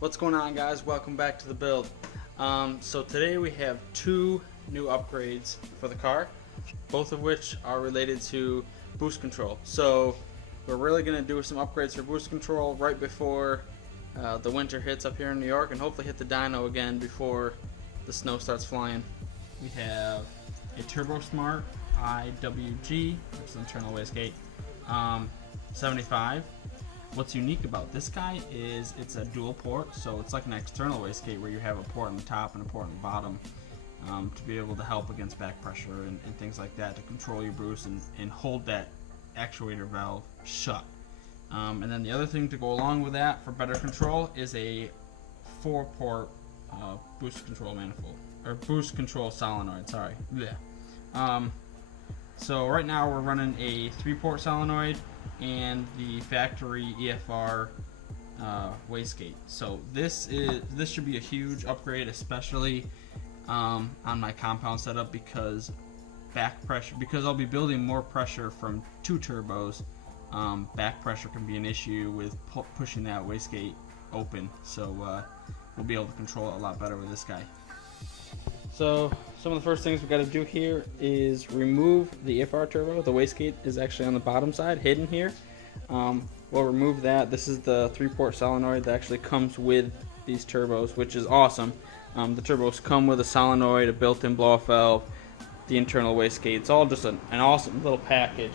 What's going on, guys? Welcome back to the build. So today we have two new upgrades for the car, both of which are related to boost control. So we're really going to do some upgrades for boost control right before the winter hits up here in New York, and hopefully hit the dyno again before the snow starts flying. We have a Turbo Smart IWG, which is internal wastegate, 75. What's unique about this guy is it's a dual port, so it's like an external wastegate where you have a port on the top and a port on the bottom to be able to help against back pressure and things like that, to control your boost and hold that actuator valve shut. And then the other thing to go along with that for better control is a 4-port boost control manifold, or boost control solenoid, sorry. So right now we're running a 3-port solenoid and the factory EFR wastegate. So this should be a huge upgrade, especially on my compound setup, because back pressure, because I'll be building more pressure from 2 turbos. Back pressure can be an issue with pushing that wastegate open, so we'll be able to control it a lot better with this guy. So some of the first things we got to do here is remove the EFR turbo. The wastegate is actually on the bottom side, hidden here. We'll remove that. This is the 3-port solenoid that actually comes with these turbos, which is awesome. The turbos come with a solenoid, a built-in blow-off valve, the internal wastegate. It's all just an awesome little package.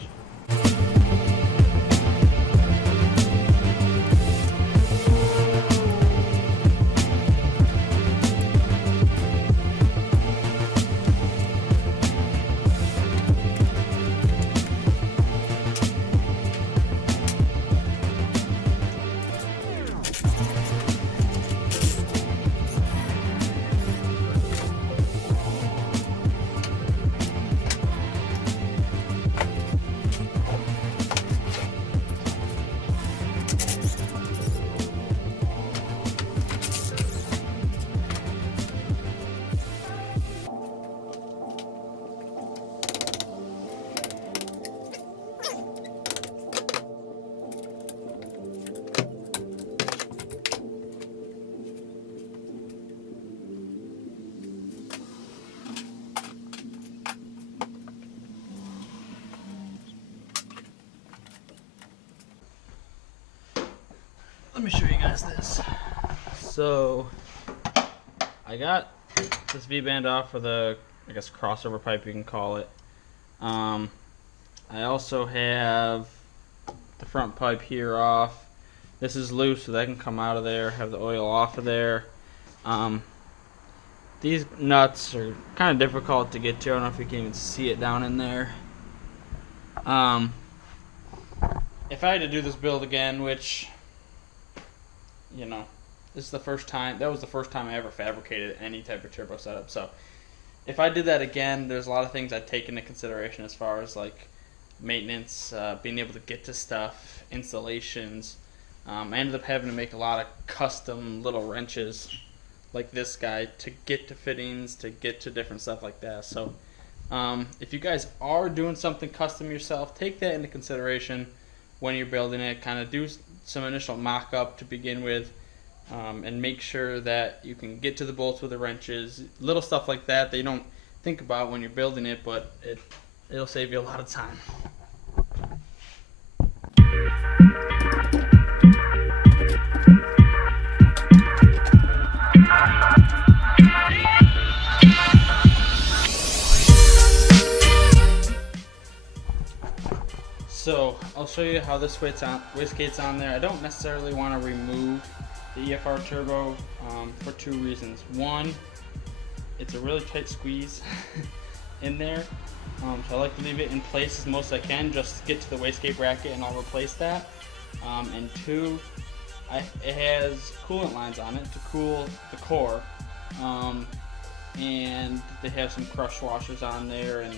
Let me show you guys this. So I got this V-band off for the, I guess, crossover pipe, you can call it. I also have the front pipe here off. This is loose, so that can come out of there. Have the oil off of there. These nuts are kind of difficult to get to. I don't know if you can even see it down in there. If I had to do this build again, which, you know, this is the first time, that was the first time I ever fabricated any type of turbo setup. So if I did that again, there's a lot of things I'd take into consideration as far as like maintenance, being able to get to stuff, installations. I ended up having to make a lot of custom little wrenches like this guy to get to fittings, to get to different stuff like that. So if you guys are doing something custom yourself, take that into consideration when you're building it. Kind of do some initial mock-up to begin with, and make sure that you can get to the bolts with the wrenches, little stuff like that that you don't think about when you're building it, but it'll save you a lot of time. So I'll show you how this wastegate's on there. I don't necessarily want to remove the EFR turbo for 2 reasons. One, it's a really tight squeeze in there, so I like to leave it in place as most as I can, just to get to the wastegate bracket and I'll replace that. And 2, it has coolant lines on it to cool the core, and they have some crush washers on there, and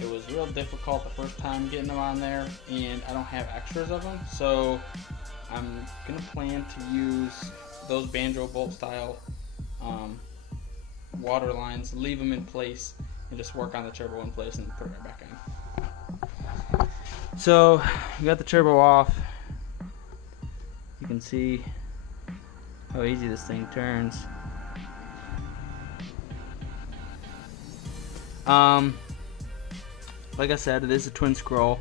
it was real difficult the first time getting them on there, and I don't have extras of them, so I'm gonna plan to use those banjo bolt style water lines, leave them in place, and just work on the turbo in place and put it right back in. So we got the turbo off. You can see how easy this thing turns. Like I said, it is a twin scroll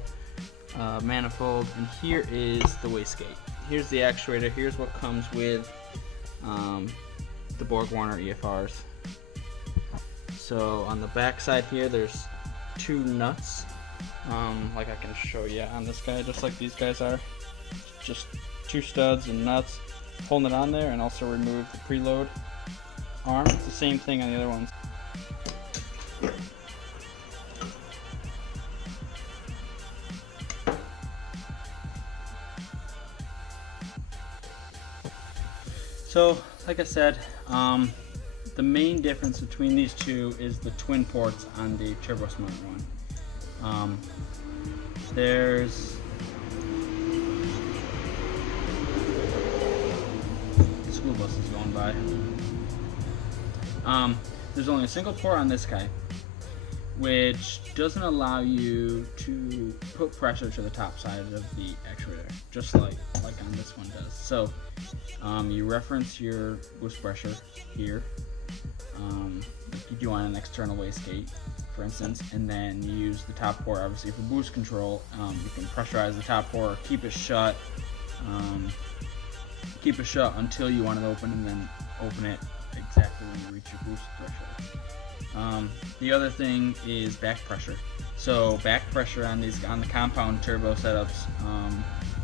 manifold, and here is the wastegate. Here's the actuator. Here's what comes with the Borg-Warner EFRs. So on the back side here, there's 2 nuts, like I can show you on this guy, just like these guys are. Just 2 studs and nuts holding it on there, and also remove the preload arm. It's the same thing on the other ones. So, like I said, the main difference between these two is the twin ports on the Turbo Smart one. There's the school bus is going by. There's only a single port on this guy, which doesn't allow you to put pressure to the top side of the actuator, just like on this one does. So you reference your boost pressure here, like you do on an external wastegate, for instance, and then you use the top port obviously for boost control. You can pressurize the top port, keep it shut until you want it open, and then open it exactly when you reach your boost threshold. The other thing is back pressure. So back pressure on the compound turbo setups,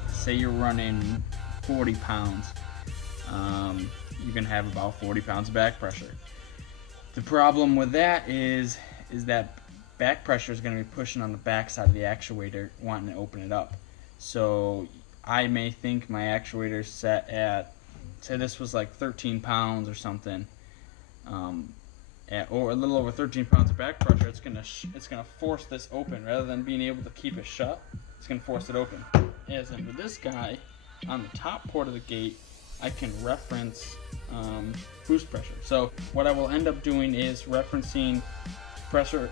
say you're running 40 pounds, you're gonna have about 40 pounds of back pressure. The problem with that is that back pressure is gonna be pushing on the back side of the actuator, wanting to open it up. So I may think my actuator's set at, say this was like 13 pounds or something, or a little over 13 pounds of back pressure. It's gonna force this open rather than being able to keep it shut. It's gonna force it open. As in with this guy, on the top port of the gate, I can reference boost pressure. So what I will end up doing is referencing pressure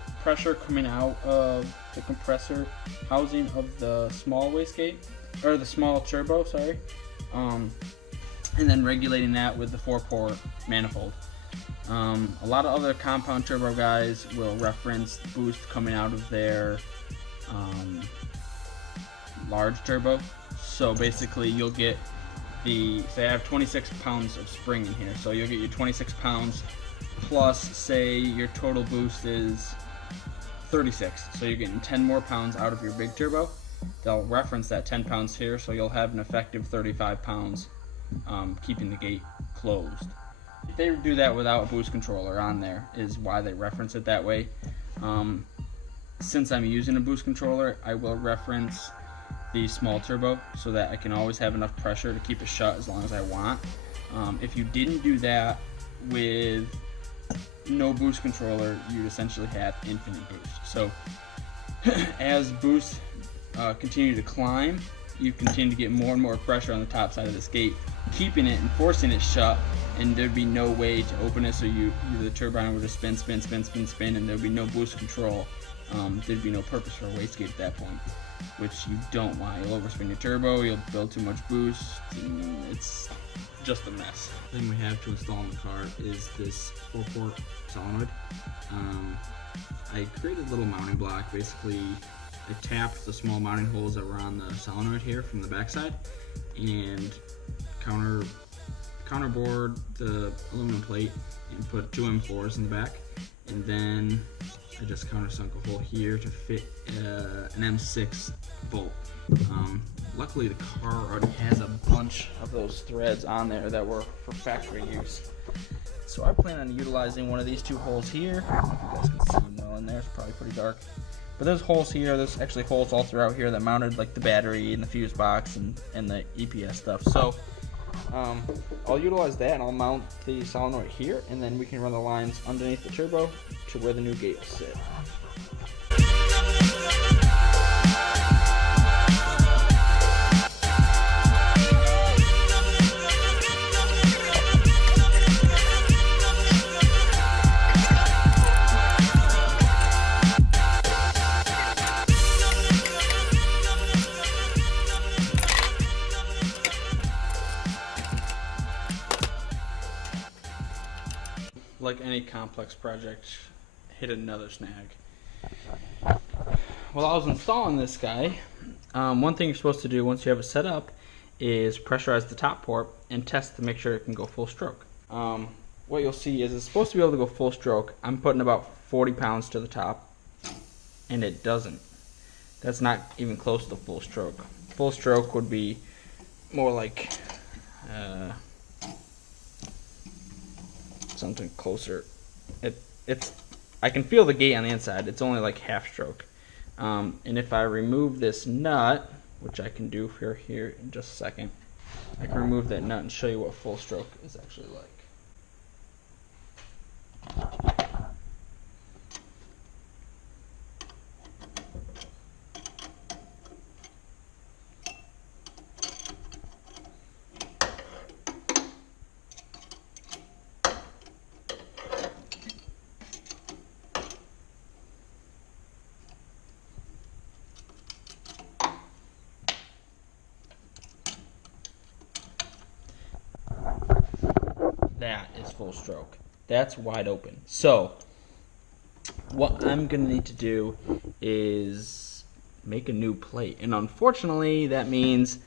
coming out of the compressor housing of the small wastegate, or the small turbo, sorry, and then regulating that with the 4-port manifold. A lot of other compound turbo guys will reference the boost coming out of their large turbo. So basically you'll get say I have 26 pounds of spring in here, so you'll get your 26 pounds plus, say your total boost is 36, so you're getting 10 more pounds out of your big turbo. They'll reference that 10 pounds here, so you'll have an effective 35 pounds keeping the gate closed. If they do that without a boost controller on there, is why they reference it that way. Since I'm using a boost controller, I will reference the small turbo so that I can always have enough pressure to keep it shut as long as I want. If you didn't do that with no boost controller, you'd essentially have infinite boost. So as boosts continue to climb, you continue to get more and more pressure on the top side of this gate, keeping it and forcing it shut, and there'd be no way to open it, so the turbine would just spin, and there'd be no boost control. There'd be no purpose for a wastegate at that point, which you don't want. You'll overspin your turbo, you'll build too much boost, and it's just a mess. The thing we have to install in the car is this 4-port solenoid. I created a little mounting block. Basically, I tapped the small mounting holes that were on the solenoid here from the backside, and counterbored the aluminum plate and put 2 M4s in the back, and then I just countersunk a hole here to fit an M6 bolt. Luckily the car already has a bunch of those threads on there that were for factory use. So I plan on utilizing one of these 2 holes here. I don't know if you guys can see them well in there, it's probably pretty dark. But there's holes here, there's actually holes all throughout here that mounted like the battery and the fuse box and the EPS stuff. So I'll utilize that, and I'll mount the solenoid here, and then we can run the lines underneath the turbo to where the new gate will sit. like any complex project, hit another snag. While I was installing this guy, one thing you're supposed to do once you have it set up is pressurize the top port and test to make sure it can go full stroke. What you'll see is it's supposed to be able to go full stroke. I'm putting about 40 pounds to the top, and it doesn't. That's not even close to full stroke. Full stroke would be more like something closer. I can feel the gate on the inside. It's only like half stroke. And if I remove this nut, which I can do here in just a second, I can remove that nut and show you what full stroke is actually like. That is full stroke. That's wide open. So what I'm gonna need to do is make a new plate, and unfortunately that means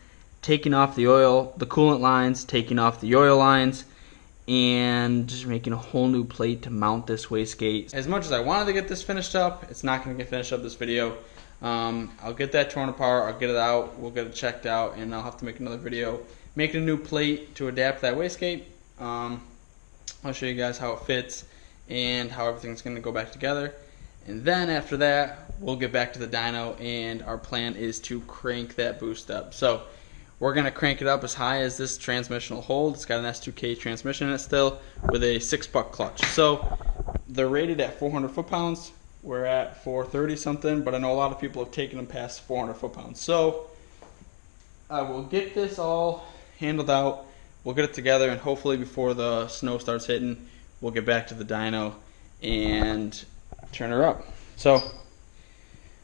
taking off the oil, the coolant lines, taking off the oil lines, and just making a whole new plate to mount this wastegate. As much as I wanted to get this finished up, it's not gonna get finished up this video. I'll get that torn apart, I'll get it out, we'll get it checked out, and I'll have to make another video making a new plate to adapt that wastegate. I'll show you guys how it fits and how everything's going to go back together, and then after that we'll get back to the dyno, and our plan is to crank that boost up. So we're going to crank it up as high as this transmission will hold. It's got an S2K transmission in it still with a 6-buck clutch. So they're rated at 400 foot-pounds. We're at 430 something, but I know a lot of people have taken them past 400 foot-pounds. So I will get this all handled out. We'll get it together, and hopefully before the snow starts hitting, we'll get back to the dyno and turn her up. So,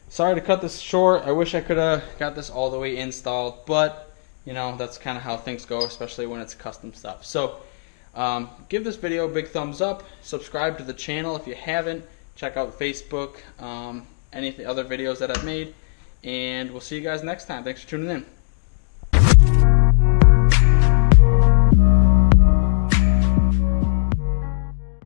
sorry to cut this short. I wish I could have got this all the way installed, but, you know, that's kind of how things go, especially when it's custom stuff. So, give this video a big thumbs up. Subscribe to the channel if you haven't. Check out Facebook, any other videos that I've made, and we'll see you guys next time. Thanks for tuning in.